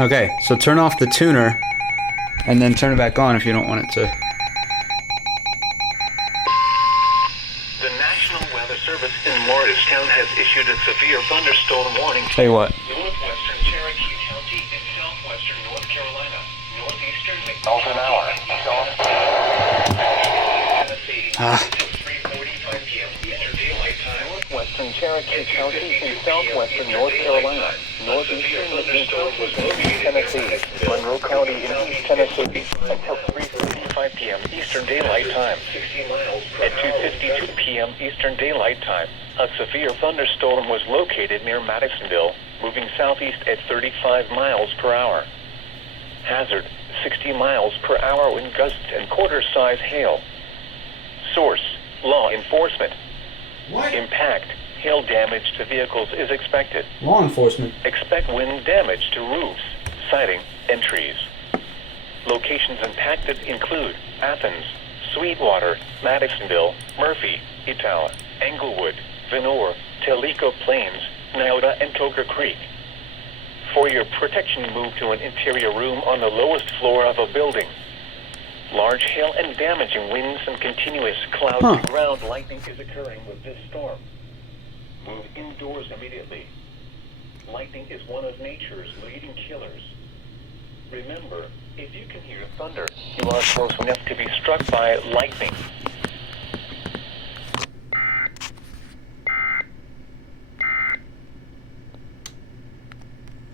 Okay, so turn off the tuner and then turn it back on if you don't want it to. The National Weather Service in Morristown has issued a severe thunderstorm warning Tell you what. northwestern Cherokee County and southwestern North Carolina, northeastern miles an hour, Tennessee, until 3:45 p.m. Eastern Daylight Time. Northwestern Cherokee County and southwestern North Carolina, northeastern Tennessee, Monroe County in East Tennessee, until 3:45 p.m. Eastern Daylight Time. At 2:52 p.m. Eastern Daylight Time, a severe thunderstorm was located near Madisonville, moving southeast at 35 miles per hour. Hazard, 60 miles per hour wind gusts and quarter-size hail. Source, law enforcement. What? Impact, hail damage to vehicles is expected. Law enforcement. Expect wind damage to roofs, siding, and trees. Locations impacted include Athens, Sweetwater, Madisonville, Murphy, Etowah, Englewood, Venor, Tellico Plains, Nyoda, and Coker Creek. For your protection, move to an interior room on the lowest floor of a building. Large hail and damaging winds and continuous cloud-to-ground lightning is occurring with this storm. Move indoors immediately. Lightning is one of nature's leading killers. Remember, if you can hear thunder, you are close enough to be struck by lightning.